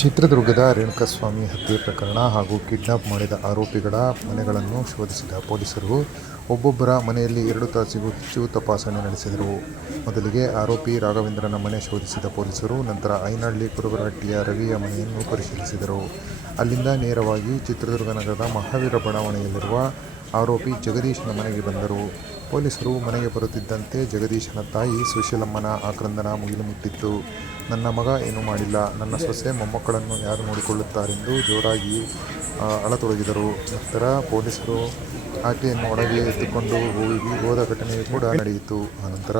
ಚಿತ್ರದುರ್ಗದ ರೇಣುಕಸ್ವಾಮಿ ಹತ್ಯೆ ಪ್ರಕರಣ ಹಾಗೂ ಕಿಡ್ನಾಪ್ ಮಾಡಿದ ಆರೋಪಿಗಳ ಮನೆಗಳನ್ನು ಶೋಧಿಸಿದ ಪೊಲೀಸರು ಒಬ್ಬೊಬ್ಬರ ಮನೆಯಲ್ಲಿ ಎರಡು ತಾಸಿಗೂ ಹೆಚ್ಚು ತಪಾಸಣೆ ನಡೆಸಿದರು. ಮೊದಲಿಗೆ ಆರೋಪಿ ರಾಘವೇಂದ್ರನ ಮನೆ ಶೋಧಿಸಿದ ಪೊಲೀಸರು, ನಂತರ ಐನಹಳ್ಳಿ ಕುರುಬರಹಟ್ಟಿಯ ರವಿಯ ಮನೆಯನ್ನು ಪರಿಶೀಲಿಸಿದರು. ಅಲ್ಲಿಂದ ನೇರವಾಗಿ ಚಿತ್ರದುರ್ಗ ನಗರದ ಮಹಾವೀರ ಬಡಾವಣೆಯಲ್ಲಿರುವ ಆರೋಪಿ ಜಗದೀಶನ ಮನೆಗೆ ಬಂದರು. ಪೊಲೀಸರು ಮನೆಗೆ ಬರುತ್ತಿದ್ದಂತೆ ಜಗದೀಶನ ತಾಯಿ ಸುಶೀಲಮ್ಮನ ಆಕ್ರಂದನ ಮುಗಿಲು ಮುಟ್ಟಿತ್ತು ನನ್ನ ಮಗ ಏನೂ ಮಾಡಿಲ್ಲ. ನನ್ನ ಸೊಸೆ ಮೊಮ್ಮಕ್ಕಳನ್ನು ಯಾರು ನೋಡಿಕೊಳ್ಳುತ್ತಾರೆಂದು ಜೋರಾಗಿ ಅಳತೊಡಗಿದರು. ನಂತರ ಪೊಲೀಸರು ಆಕೆಯನ್ನು ಒಳಗೆ ಎತ್ತಿಕೊಂಡು ಹೋಗಿ ಹೋದ ಘಟನೆಯು ಕೂಡ ನಡೆಯಿತು. ಆನಂತರ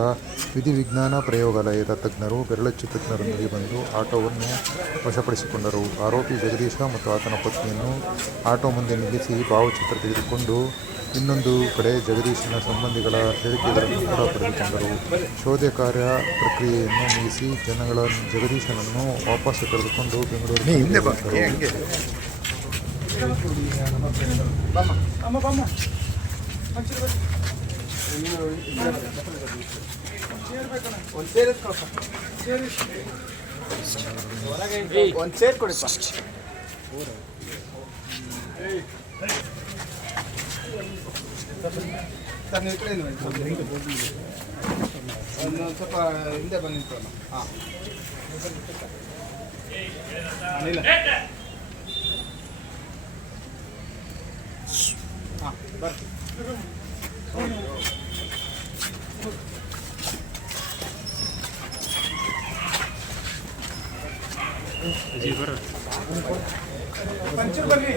ವಿಧಿವಿಜ್ಞಾನ ಪ್ರಯೋಗಾಲಯದ ತಜ್ಞರು ಬೆರಳಚ್ಚು ತಜ್ಞರೊಂದಿಗೆ ಬಂದು ಆಟೋವನ್ನು ವಶಪಡಿಸಿಕೊಂಡರು. ಆರೋಪಿ ಜಗದೀಶ ಮತ್ತು ಆತನ ಪತ್ನಿಯನ್ನು ಆಟೋ ಮುಂದೆ ನಿಲ್ಲಿಸಿ ಭಾವಚಿತ್ರ ತೆಗೆದುಕೊಂಡು ಇನ್ನೊಂದು ಕಡೆ ಜಗದೀಶನ ಸಂಬಂಧಿಗಳ ಹೇಳಿಕೆಗಳನ್ನು ಕೂಡ ಪಡೆದುಕೊಂಡರು. ಶೋಧ ಕಾರ್ಯ ಪ್ರಕ್ರಿಯೆಯನ್ನು ಮುಗಿಸಿ ಜನಗಳ ಜಗದೀಶನನ್ನು ವಾಪಸ್ಸು ಕರೆದುಕೊಂಡು ಬೆಂಗಳೂರಿಗೆ ಬಂದರು. ಒಂದು ಸೇರ್ ಕೊಡಿ ಫಸ್ಟ್ ಸರ್ ನೀವು ಈ ಕಡೆ ನೋಡಿ ಒಂದು ಸ್ವಲ್ಪ ಹಿಂದೆ ಬಂದಿತ್ತು ಹಾಂ ಅನಿಲ ಹಾಂ ಬರ್ರಿ ಪಂಚರ್ ಬರ್ರಿ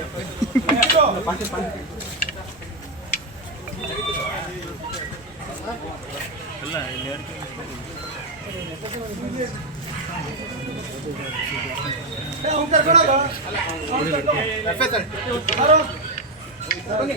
ಪಾಟಿ ಪಾಟಿ ಹೋಗಿ ಈಗ ಹೋಗ, ಹೋಗ, ಹೋಗ, ನಡಿ,